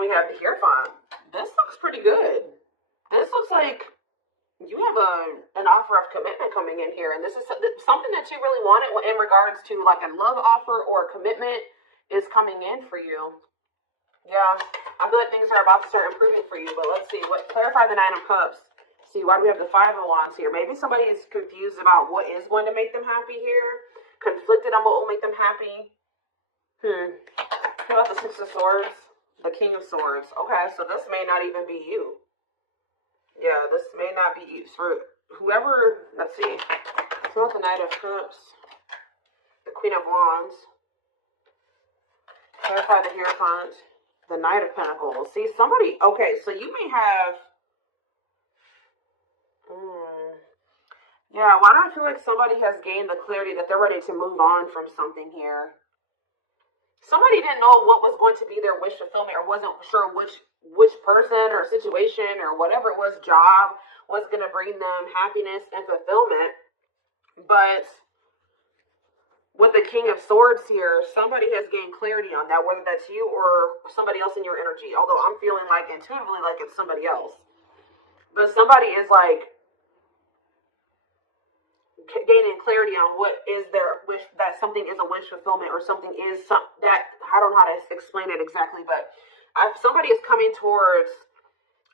we have the Hierophant. This looks pretty good. This looks like you have an offer of commitment coming in here, and this is something that you really wanted in regards to like a love offer or a commitment is coming in for you. Yeah, I feel like things are about to start improving for you, but let's see. Clarify the Nine of Cups. See, why do we have the Five of Wands here? Maybe somebody is confused about what is going to make them happy here. Conflicted on what will make them happy. What about the Six of Swords? The King of Swords. Okay, so this may not even be you. Yeah, this may not be you. For whoever, let's see. What about the Knight of Cups? The Queen of Wands. Clarify the Hierophant. The Knight of Pentacles. See, somebody, okay, so you may have, yeah, why do I feel like somebody has gained the clarity that they're ready to move on from something here? Somebody didn't know what was going to be their wish fulfillment or wasn't sure which person or situation or whatever it was, job, was going to bring them happiness and fulfillment. But with the King of Swords here, somebody has gained clarity on that, whether that's you or somebody else in your energy. Although I'm feeling like intuitively like it's somebody else. But somebody is like gaining clarity on what is their wish, that something is a wish fulfillment or something is that, I don't know how to explain it exactly, but somebody is coming towards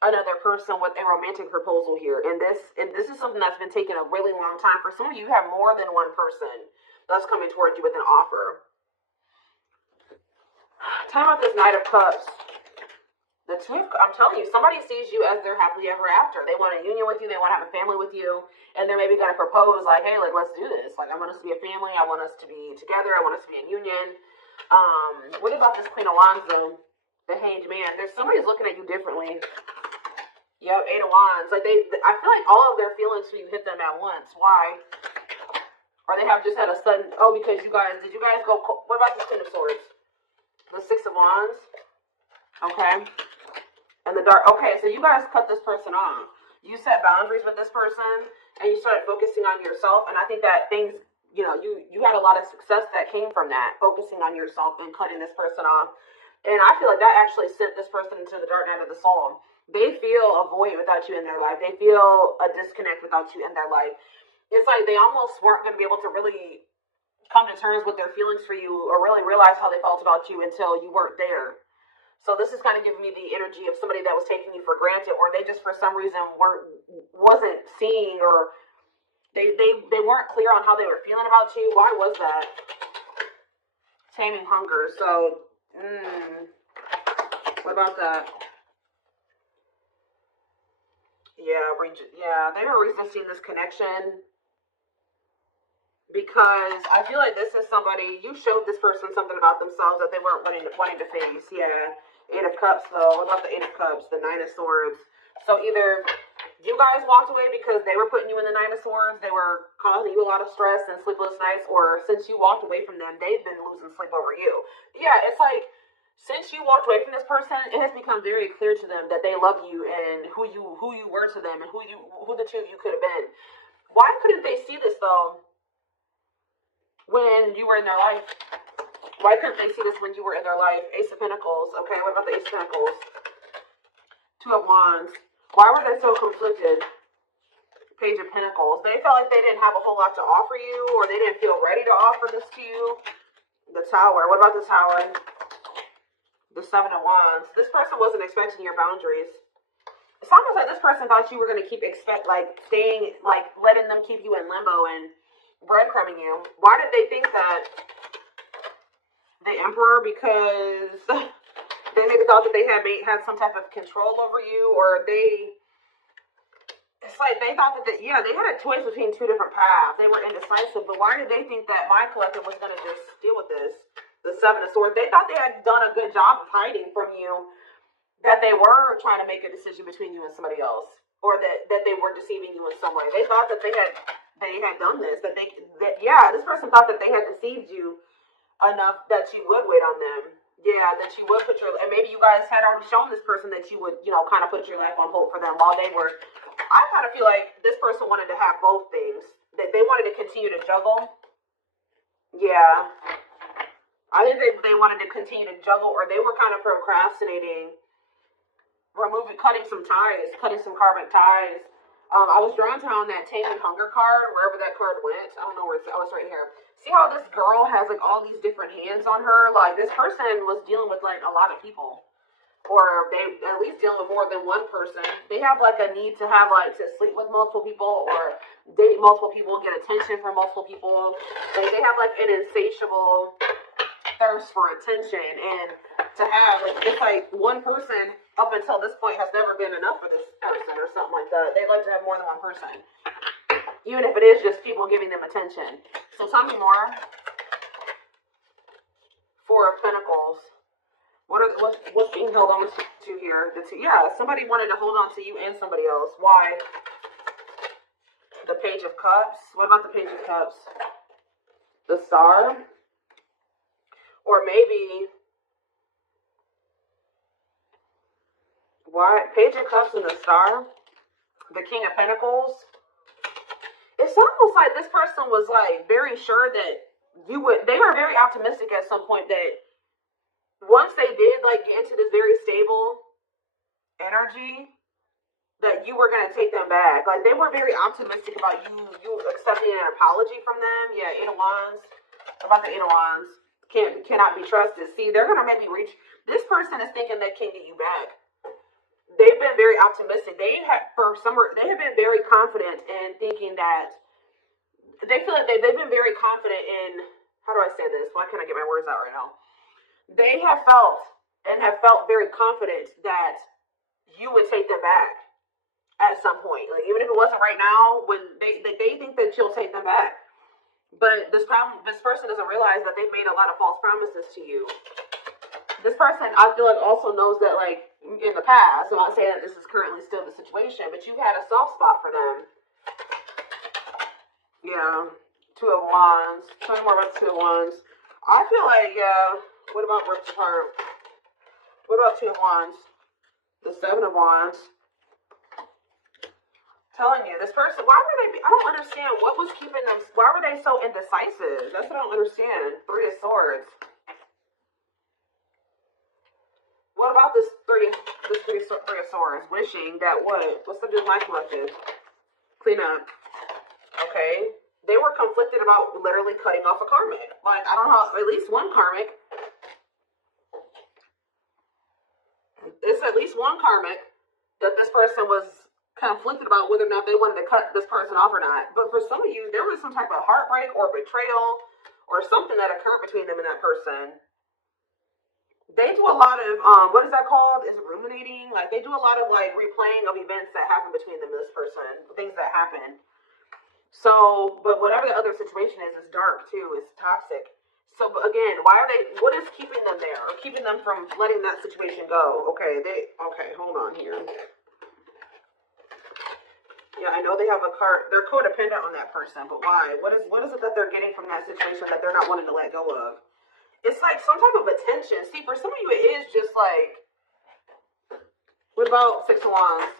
another person with a romantic proposal here. And this is something that's been taking a really long time. For some of you, you have more than one person that's coming towards you with an offer. Tell me about this Knight of Cups. I'm telling you, somebody sees you as their happily ever after. They want a union with you. They want to have a family with you. And they're maybe going to propose like, hey, like, let's do this. Like, I want us to be a family. I want us to be together. I want us to be in union. What about this Queen of Wands, though? The Hanged Man. There's somebody's looking at you differently. Yep, Eight of Wands. Like, I feel like all of their feelings for you hit them at once. Why? Or they have just had a sudden, because did you guys go, what about the Ten of Swords? The Six of Wands? Okay. And the Dark, okay, so you guys cut this person off. You set boundaries with this person, and you started focusing on yourself, and I think that things, you had a lot of success that came from that, focusing on yourself and cutting this person off. And I feel like that actually sent this person into the dark night of the soul. They feel a void without you in their life. They feel a disconnect without you in their life. It's like they almost weren't going to be able to really come to terms with their feelings for you or really realize how they felt about you until you weren't there. So this is kind of giving me the energy of somebody that was taking you for granted, or they just for some reason wasn't seeing, or they weren't clear on how they were feeling about you. Why was that? Taming hunger. So, what about that? Yeah, they were resisting this connection. Because I feel like this is somebody, you showed this person something about themselves that they weren't wanting to face. Yeah. Eight of Cups, though. What about the Eight of Cups? The Nine of Swords. So either you guys walked away because they were putting you in the Nine of Swords, they were causing you a lot of stress and sleepless nights, or since you walked away from them, they've been losing sleep over you. Yeah, it's like, since you walked away from this person, it has become very clear to them that they love you and who you were to them and who the two of you could have been. Why couldn't they see this, though? When you were in their life? Why couldn't they see this when you were in their life? Ace of Pentacles. Okay, what about the Ace of Pentacles? Two of Wands. Why were they so conflicted? Page of Pentacles. They felt like they didn't have a whole lot to offer you, or they didn't feel ready to offer this to you. The Tower. What about the Tower? The Seven of Wands. This person wasn't expecting your boundaries. It's almost like this person thought you were going to keep letting them keep you in limbo and breadcrumbing you. Why did they think that? The Emperor, because they maybe thought that they had some type of control over you, or it's like they thought that they had a choice between two different paths. They were indecisive, but why did they think that my collective was going to just deal with this? The Seven of Swords. They thought they had done a good job of hiding from you that they were trying to make a decision between you and somebody else, or that they were deceiving you in some way. They thought that they had done this, this person thought that they had deceived you enough that you would wait on them. Yeah, that you would and maybe you guys had already shown this person that you would, kind of put your life on hold for them while they were. I kind of feel like this person wanted to have both things. That they wanted to continue to juggle. Yeah. I think they wanted to continue to juggle, or they were kind of procrastinating cutting some ties, cutting some karmic ties. I was drawn to on that Taming Hunger card, wherever that card went. I don't know where it's, oh, it's right here. See how this girl has like all these different hands on her? Like this person was dealing with like a lot of people. Or they at least dealing with more than one person. They have like a need to have like to sleep with multiple people or date multiple people, get attention from multiple people. Like they have like an insatiable thirst for attention, and to have like it's like one person up until this point has never been enough for this person or something like that. They'd like to have more than one person, even if it is just people giving them attention. So tell me more. Four of Pentacles. What's being held on to here? Yeah, somebody wanted to hold on to you and somebody else. Why? The Page of Cups. What about the Page of Cups? The Star? Or maybe... Why? Page of Cups and the Star? The King of Pentacles? It's almost like this person was like very sure that you would... They were very optimistic at some point that once they did like get into this very stable energy, that you were gonna take them back. Like they were very optimistic about you accepting an apology from them. Yeah, Eight of Wands. About the Eight of Wands. Cannot be trusted. See, they're gonna maybe reach. This person is thinking they can get you back. They've been very optimistic. They have been very confident in thinking that they feel like they've been very confident in. How do I say this? Why can't I get my words out right now? They have felt very confident that you would take them back at some point. Like even if it wasn't right now, when they think that you'll take them back. But this person doesn't realize that they've made a lot of false promises to you. This person, I feel like, also knows that like in the past, I'm not saying that this is currently still the situation, but you had a soft spot for them. Yeah. Two of Wands. Tell me more about the Two of Wands. I feel like, yeah. What about ripped apart? What about Two of Wands? The Seven of Wands. Telling you, this person, why were they, I don't understand what was keeping them, why were they so indecisive? That's what I don't understand. Three of Swords. What about this three of Swords? Wishing that what? What's the good life collective? Clean up. Okay. They were conflicted about literally cutting off a karmic. Like, I don't know, at least one karmic. It's at least one karmic that this person was conflicted about whether or not they wanted to cut this person off or not. But for some of you, there was some type of heartbreak or betrayal or something that occurred between them and that person. They do a lot of, what is that called? Is it ruminating? Like, they do a lot of, like, replaying of events that happen between them and this person. Things that happen. So, but whatever the other situation is, it's dark, too. It's toxic. So, again, what is keeping them there? Or keeping them from letting that situation go? Okay, hold on here. Yeah, I know they have a card. They're codependent on that person, but why? What is it that they're getting from that situation that they're not wanting to let go of? It's like some type of attention. See, for some of you, it is just like, what about Six of Wands?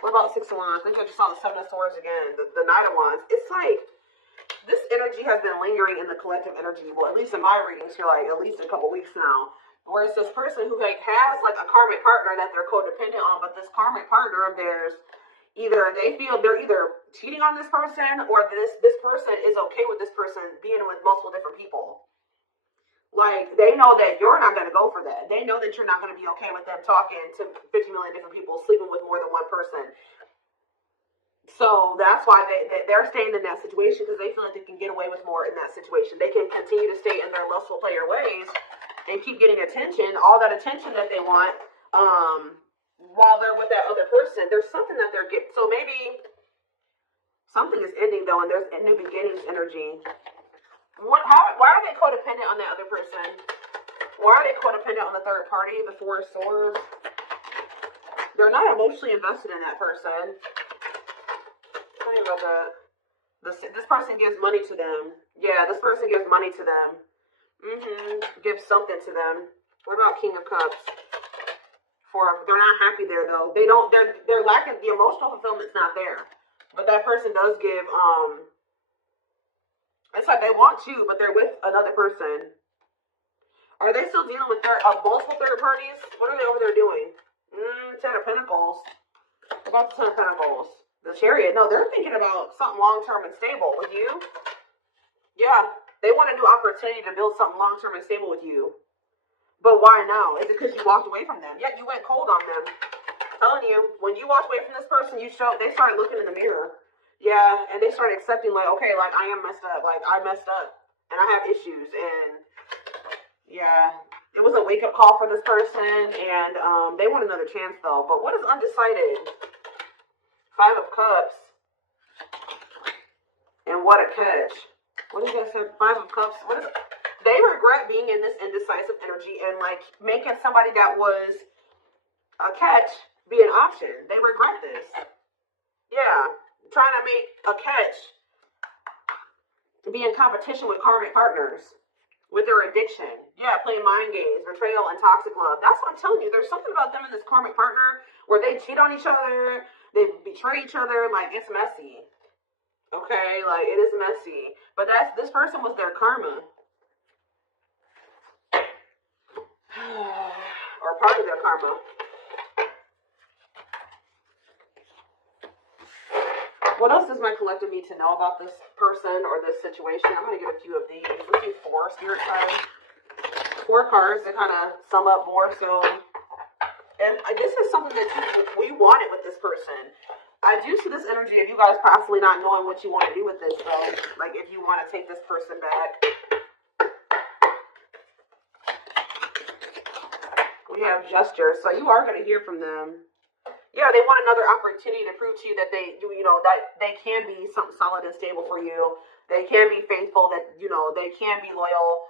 What about Six of Wands? I think I just saw the Seven of Swords again. The Knight of Wands. It's like, this energy has been lingering in the collective energy, well, at least in my readings for like at least a couple weeks now, where it's this person who like has like a karmic partner that they're codependent on, but this karmic partner of theirs, either they feel they're either cheating on this person or this person is okay with this person being with multiple different people. Like, they know that you're not going to go for that. They know that you're not going to be okay with them talking to 50 million different people, sleeping with more than one person. So that's why they're staying in that situation, because they feel like they can get away with more in that situation. They can continue to stay in their lustful player ways and keep getting attention, all that attention that they want, while they're with that other person. There's something that they're getting. So maybe something is ending, though, and there's a new beginnings energy. Why are they codependent on that other person? Why are they codependent on the third party, the Four of Swords? They're not emotionally invested in that person. Tell me about that. This person gives money to them. Yeah, this person gives money to them. Gives something to them. What about King of Cups? They're not happy there though. They're lacking, the emotional fulfillment's not there. But that person does give, it's like they want you, but they're with another person. Are they still dealing with multiple third parties? What are they over there doing? Ten of Pentacles. About the Ten of Pentacles. The Chariot. No, they're thinking about something long-term and stable with you. Yeah. They want a new opportunity to build something long-term and stable with you. But why now? Is it because you walked away from them? Yeah, you went cold on them. I'm telling you, when you walked away from this person, they started looking in the mirror. Yeah, and they started accepting, like, okay, like, I am messed up. Like, I messed up. And I have issues. And, yeah, it was a wake-up call for this person. And they want another chance, though. But what is undecided? Five of Cups. And what a catch. What is that? Five of Cups. What is it? They regret being in this indecisive energy and, like, making somebody that was a catch be an option. They regret this. Yeah. Trying to make a catch be in competition with karmic partners with their addiction. Yeah, playing mind games, betrayal, and toxic love. That's what I'm telling you. There's something about them and this karmic partner where they cheat on each other, they betray each other. Like, it's messy. Okay? Like, it is messy. But this person was their karma. Or part of their karma. What else does my collective need to know about this person or this situation? I'm going to get a few of these. Let's do 4 spirit cards. 4 cards to kind of sum up more. So, and this is something that we wanted with this person. I do see this energy of you guys possibly not knowing what you want to do with this, though. Like, if you want to take this person back. We have gesture, so you are going to hear from them. Yeah, they want another opportunity to prove to you that that they can be something solid and stable for you. They can be faithful. That they can be loyal.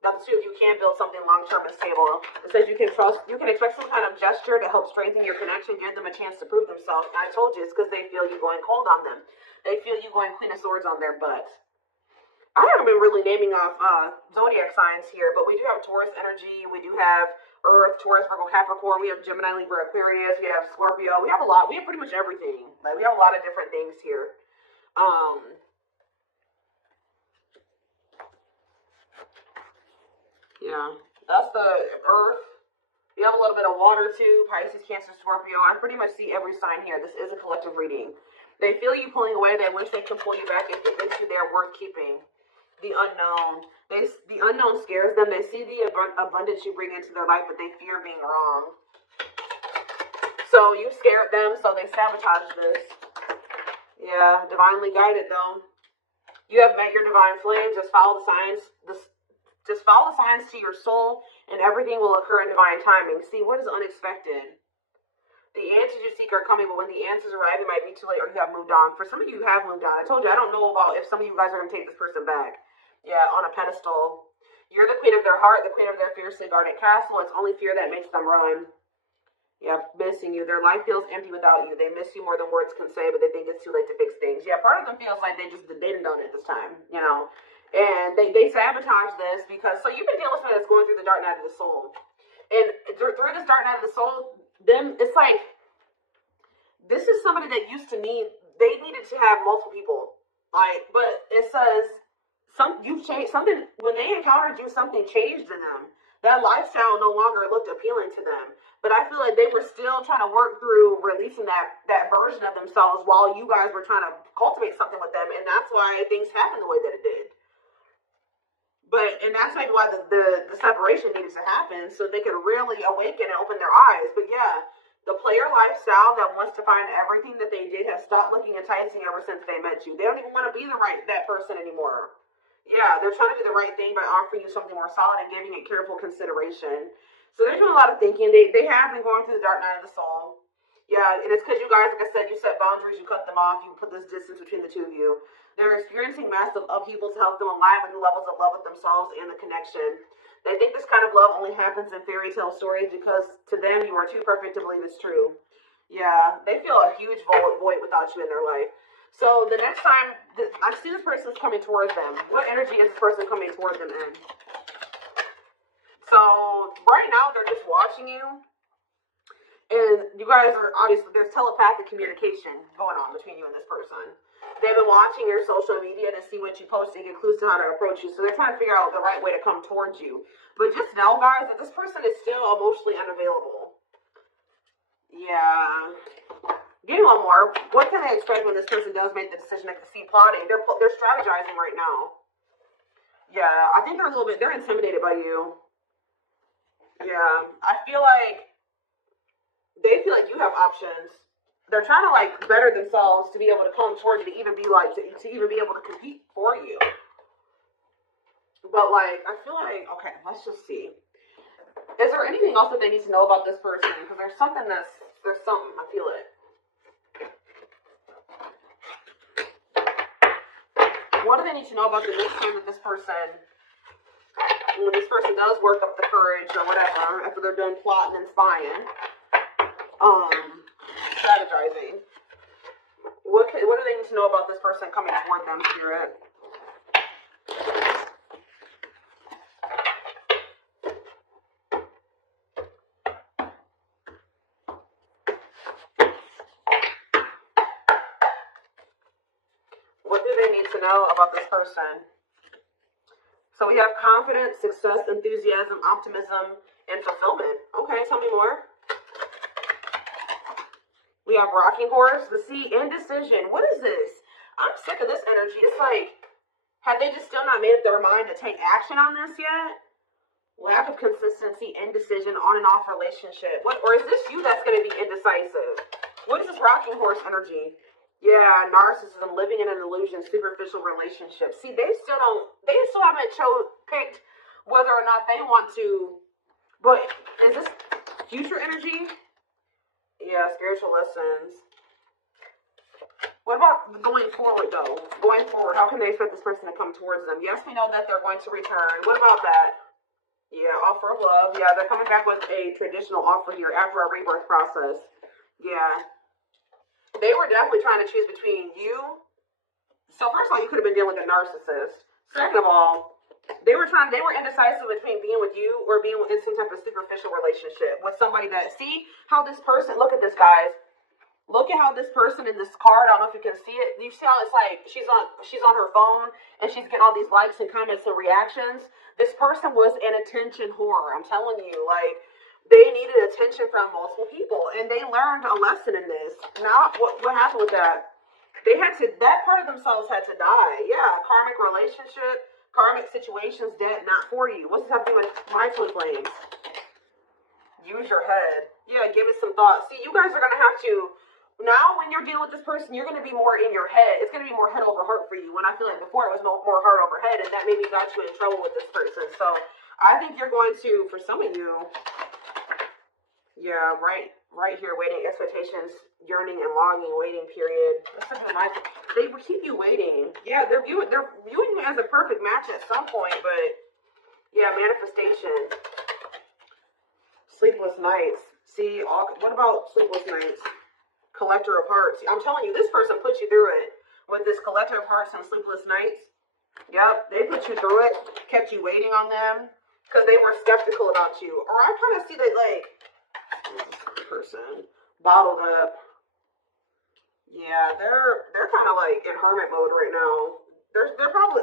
That the two of you can build something long term and stable. It says you can expect some kind of gesture to help strengthen your connection, give them a chance to prove themselves. And I told you it's because they feel you going cold on them. They feel you going Queen of Swords on their butt. I haven't been really naming off zodiac signs here, but we do have Taurus energy. We do have Earth, Taurus, Virgo, Capricorn. We have Gemini, Libra, Aquarius. We have Scorpio. We have a lot. We have pretty much everything. Like, we have a lot of different things here. Yeah, that's the Earth. We have a little bit of water too. Pisces, Cancer, Scorpio. I pretty much see every sign here. This is a collective reading. They feel you pulling away. They wish they can pull you back and convince you they're worth keeping. The unknown. The unknown scares them. They see the abundance you bring into their life, but they fear being wrong. So you scared them, so they sabotage this. Yeah, divinely guided though. You have met your divine flame. Just follow the signs. Just follow the signs to your soul, and everything will occur in divine timing. See, what is unexpected? The answers you seek are coming, but when the answers arrive, it might be too late or you have moved on. For some of you, you have moved on. I told you, I don't know about if some of you guys are going to take this person back. Yeah, on a pedestal. You're the queen of their heart, the queen of their fiercely guarded castle. It's only fear that makes them run. Yeah, missing you. Their life feels empty without you. They miss you more than words can say, but they think it's too late to fix things. Yeah, part of them feels like they didn't done it this time, And they sabotage this because, so you've been dealing with somebody that's going through the dark night of the soul. And through this dark night of the soul, it's like, this is somebody that they needed to have multiple people. Like, but it says, you've changed something. When they encountered you, something changed in them. That lifestyle no longer looked appealing to them. But I feel like they were still trying to work through releasing that version of themselves while you guys were trying to cultivate something with them. And that's why things happened the way that it did. And that's maybe why the separation needed to happen, so they could really awaken and open their eyes. But yeah, the player lifestyle that wants to find everything that they did has stopped looking enticing ever since they met you. They don't even want to be that person anymore. Yeah, they're trying to do the right thing by offering you something more solid and giving it careful consideration. So they're doing a lot of thinking. They have been going through the dark night of the soul. Yeah, and it's because you guys, like I said, you set boundaries, you cut them off, you put this distance between the two of you. They're experiencing massive upheaval to help them align with new levels of love with themselves and the connection. They think this kind of love only happens in fairy tale stories because to them you are too perfect to believe it's true. Yeah, they feel a huge void without you in their life. So the next time I see this person is coming towards them, what energy is this person coming towards them in? So right now they're just watching you. And you guys are obviously, there's telepathic communication going on between you and this person. They've been watching your social media to see what you post and get clues to how to approach you. So they're trying to figure out the right way to come towards you. But just know, guys, that this person is still emotionally unavailable. Yeah. Give me one more. What can they expect when this person does make the decision to see plotting? They're strategizing right now. Yeah, I think they're intimidated by you. Yeah, I feel like they feel like you have options. They're trying to like better themselves to be able to come towards you to even be like to even be able to compete for you. But like, I feel like okay, let's just see. Is there anything else that they need to know about this person? Because there's something. I feel it. What do they need to know about the next time that this person, when this person does work up the courage or whatever, after they're done plotting and spying, strategizing? What do they need to know about this person coming toward them, Spirit? What do they need to know about this person? So we have confidence, success, enthusiasm, optimism, and fulfillment. Okay, tell me more. We have rocking horse, the sea, indecision. What is this? I'm sick of this energy. It's like, have they just still not made up their mind to take action on this yet? Lack of consistency, indecision, on and off relationship. What, or is this you that's going to be indecisive? What is this rocking horse energy? Yeah, narcissism, living in an illusion, superficial relationship. See, they still haven't picked whether or not they want to. But is this future energy? Yeah, spiritual lessons. What about going forward, though? Going forward, how can they expect this person to come towards them? Yes, we know that they're going to return. What about that? Yeah, offer of love. Yeah, they're coming back with a traditional offer here after a rebirth process. Yeah. They were definitely trying to choose between you. So first of all, you could have been dealing with a narcissist. Second of all, they were indecisive between being with you or being in some type of superficial relationship with somebody that, see how this person, look at this, guys. Look at how this person in this card, I don't know if you can see it. You see how it's like she's on her phone and she's getting all these likes and comments and reactions. This person was an attention whore. I'm telling you, like, they needed attention from multiple people, and they learned a lesson in this. Now, what happened with that? That part of themselves had to die. Yeah, karmic relationship, karmic situations, dead, not for you. What's this have to do with my twin flames? Use your head. Yeah, give it some thought. See, you guys are going to have to, now when you're dealing with this person, you're going to be more in your head. It's going to be more head over heart for you. When I feel like before it was more heart over head, and that maybe got you in trouble with this person. So I think you're going to, for some of you, yeah, right here, waiting, expectations, yearning and longing, waiting period. They will keep you waiting. Yeah, they're viewing you as a perfect match at some point, but yeah, manifestation. Sleepless nights. See, what about sleepless nights? Collector of hearts. I'm telling you, this person put you through it with this collector of hearts and sleepless nights. Yep, they put you through it, kept you waiting on them because they were skeptical about you. Or I kind of see that, like, person bottled up. Yeah, they're kind of like in hermit mode right now. They're probably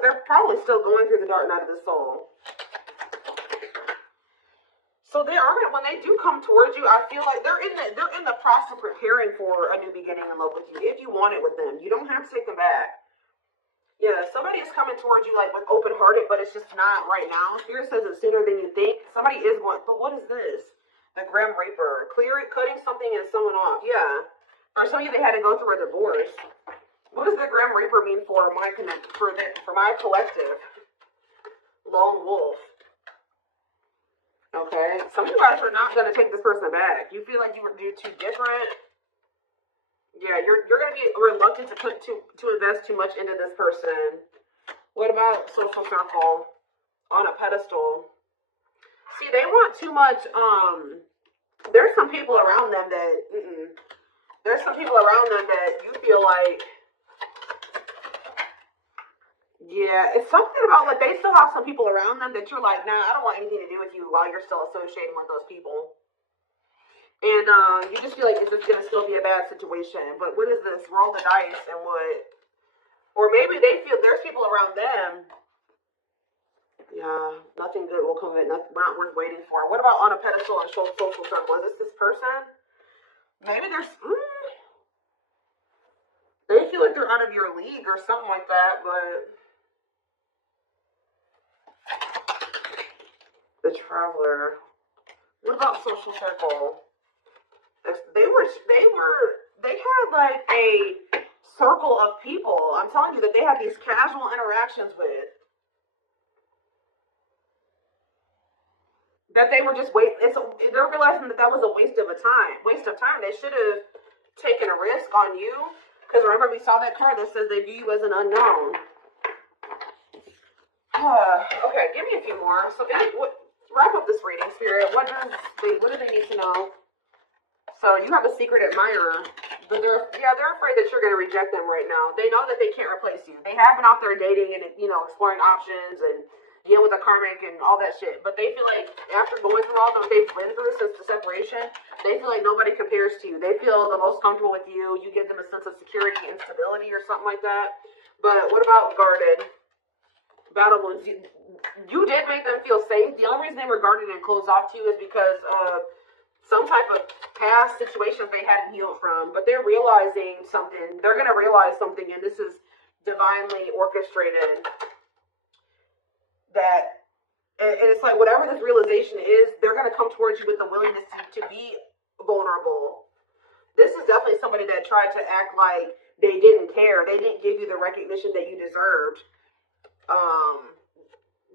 still going through the dark night of the soul. So they are gonna, when they do come towards you, I feel like they're in the process of preparing for a new beginning in love with you. If you want it with them, you don't have to take them back. Yeah, somebody is coming towards you like with open hearted, but it's just not right now. Spirit says it's sooner than you think. Somebody is going, but what is this? The Grim Reaper, cutting something and someone off. Yeah, for some of you, they had to go through a divorce. What does the Grim Reaper mean for my collective? Lone wolf. Okay, some of you guys are not going to take this person back. You feel like you're too different. Yeah, you're going to be reluctant to invest too much into this person. What about social circle on a pedestal? See, they want too much. There's some people around them that. There's some people around them that you feel like. Yeah, it's something about like they still have some people around them that you're like, nah, I don't want anything to do with you while you're still associating with those people. And you just feel like it's just gonna still be a bad situation. But what is this? Roll the dice and what? Or maybe they feel there's people around them. Yeah, nothing good will come of it. Not worth waiting for. What about on a pedestal and social circle? Is this person? Maybe they feel like they're out of your league or something like that, but the Traveler. What about social circle? They had like a circle of people. I'm telling you that they had these casual interactions with that they were just they're realizing that was a waste of time. They should have taken a risk on you, because remember we saw that card that says they view you as an unknown. Okay, give me a few more. So wrap up this reading, Spirit. What do they need to know? So you have a secret admirer, but they're afraid that you're going to reject them right now. They know that they can't replace you. They have been out there dating and exploring options and dealing with the karmic and all that shit. But they feel like after going through all that they've been through since the separation, they feel like nobody compares to you. They feel the most comfortable with you. You give them a sense of security and stability or something like that. But what about guarded? Battle wounds. You did make them feel safe. The only reason they were guarded and closed off to you is because of some type of past situations they hadn't healed from. But they're realizing something. They're going to realize something, and this is divinely orchestrated. And it's like whatever this realization is, they're going to come towards you with the willingness to be vulnerable. This is definitely somebody that tried to act like they didn't care. They didn't give you the recognition that you deserved.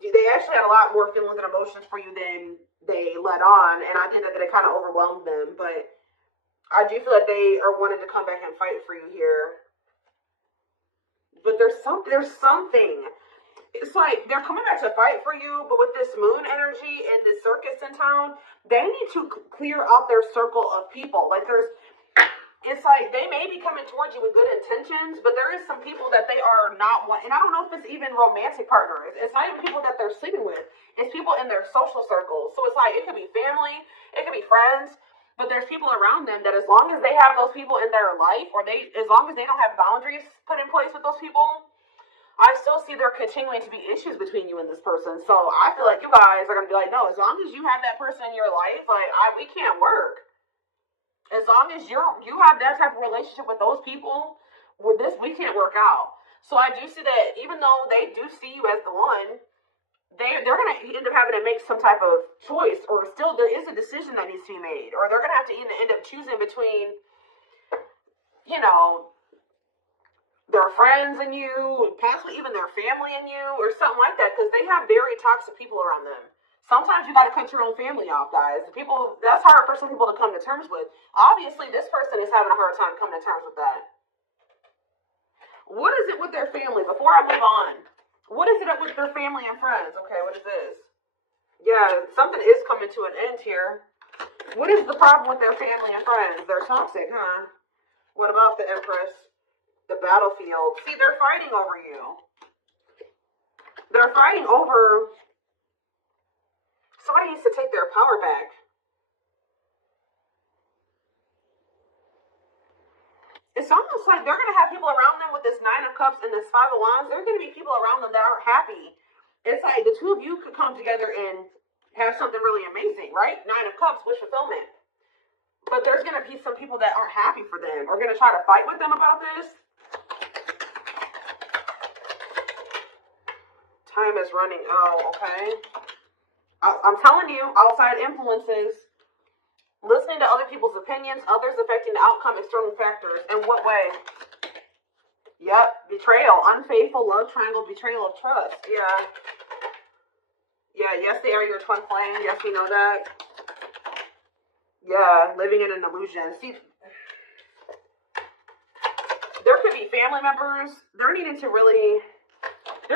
They actually had a lot more feelings and emotions for you than they let on, and I think that it kind of overwhelmed them. But I do feel like they are wanting to come back and fight for you here. But there's something. It's like they're coming back to fight for you, but with this moon energy and this circus in town, they need to clear out their circle of people. It's like they may be coming towards you with good intentions, but there is some people that they are not and I don't know if it's even romantic partners. It's not even people that they're sleeping with. It's people in their social circles. So it's like it could be family, it could be friends, but there's people around them that as long as they have those people in their life, as long as they don't have boundaries put in place with those people, I still see there continuing to be issues between you and this person. So I feel like you guys are going to be like, no, as long as you have that person in your life, we can't work. As long as you have that type of relationship with those people, we can't work out. So I do see that even though they do see you as the one, they're going to end up having to make some type of choice, or still there is a decision that needs to be made, or they're going to have to end up choosing between, their friends and you, possibly even their family and you, or something like that, because they have very toxic people around them. Sometimes you got to cut your own family off, guys. That's hard for some people to come to terms with. Obviously, this person is having a hard time coming to terms with that. What is it with their family? Before I move on, what is it with their family and friends? Okay, what is this? Yeah, something is coming to an end here. What is the problem with their family and friends? They're toxic, huh? What about the Empress? The battlefield. See, they're fighting over you. They're fighting over... Somebody needs to take their power back. It's almost like they're going to have people around them with this Nine of Cups and this Five of Wands. There are going to be people around them that aren't happy. It's like the two of you could come together and have something really amazing, right? Nine of Cups, wish fulfillment. But there's going to be some people that aren't happy for them, or going to try to fight with them about this. Time is running out, okay? I'm telling you, outside influences, listening to other people's opinions, others affecting the outcome, external factors. In what way? Yep, betrayal, unfaithful, love triangle, betrayal of trust. Yeah, yes, they are your twin flame. Yes, we know that. Yeah, living in an illusion. See, there could be family members. There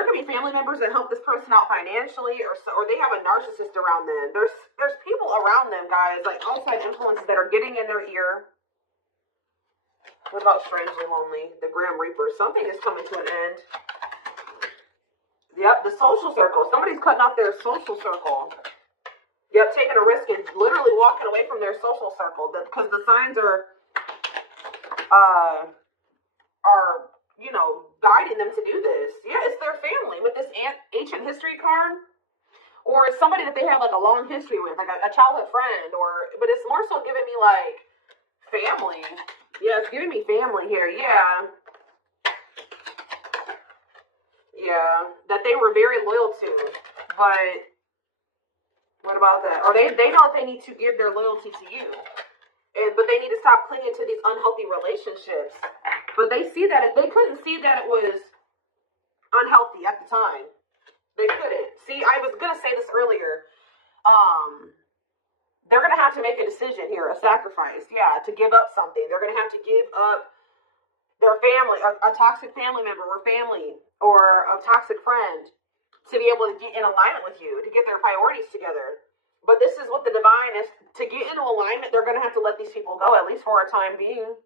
could be family members that help this person out financially, or they have a narcissist around them. There's people around them, guys, like outside influences that are getting in their ear. What about strangely lonely? The Grim Reaper. Something is coming to an end. Yep, the social circle. Somebody's cutting off their social circle. Yep, taking a risk and literally walking away from their social circle because the signs are guiding them to do this. Yeah, it's their family with this ancient history card, or it's somebody that they have like a long history with, like a childhood friend, but it's more so giving me like Family. Yeah, it's giving me family here. Yeah. Yeah. That they were very loyal to. But what about that? Or they know that they need to give their loyalty to you. But they need to stop clinging to these unhealthy relationships. But they see that they couldn't see that it was unhealthy at the time. They couldn't. See, I was gonna say this earlier. They're gonna have to make a decision here, a sacrifice, yeah, to give up something. They're gonna have to give up their family, a toxic family member or family, or a toxic friend, to be able to get in alignment with you, to get their priorities together. But this is what the divine is. To get into alignment, they're going to have to let these people go, at least for a time being.